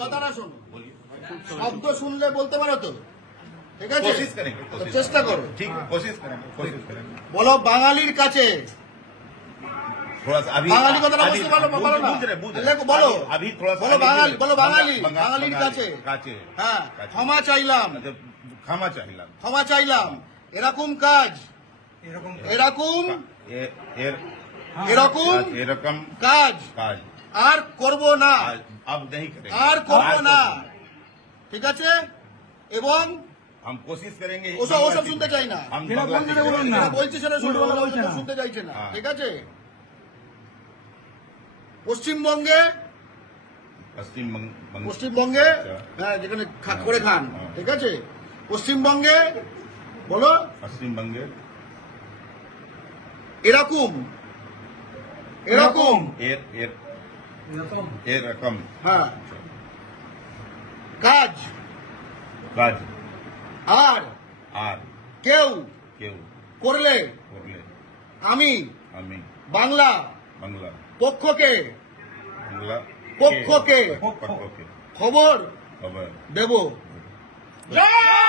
কথাটা শোনো শব্দ শুনলে বলতে পারো তো? ঠিক আছে? চেষ্টা করো। ঠিক বলো বাঙালির কাছে। বাঙালি কথাটা বুঝতে পারল বলো। বলো বাঙালি বলো। বাঙালি। বাঙালির কাছে। হ্যাঁ ক্ষমা চাইলাম। ক্ষমা চাইলাম। ক্ষমা চাইলাম। এরকম কাজ। এরকম এরকম এরকম এরকম কাজ কাজ আর করব না आज अब नहीं करेंगे আর করব आज না तो- ঠিক আছে এবং हम कोशिश करेंगे ওসব ওসব শুনতে চাই না हम এরা बंगला বলতে सीखेंगे। বলুন না। যেটা বলছি সেটা শুনতে উল্টোপাল্টা বলছে না। শুনতে চাইছে না হ্যাঁ। ঠিক আছে পশ্চিমবঙ্গে पश्चिम बंग- बंग- পশ্চিমবঙ্গে আচ্ছা। হ্যাঁ যেখানে খা- করে খান হ্যাঁ। ঠিক আছে পশ্চিমবঙ্গে বলো पश्चिम बंगे এরকম এরকম? এরকম? হ্যাঁ। কাজ? কাজ। আর? আর। কেউ? কেউ। করলে? করলে। আমি? আমি। বাংলা? বাংলা। পক্ষকে? বাংলা। পক্ষকে? পক্ষকে। খবর? খবর। দেব। জয়!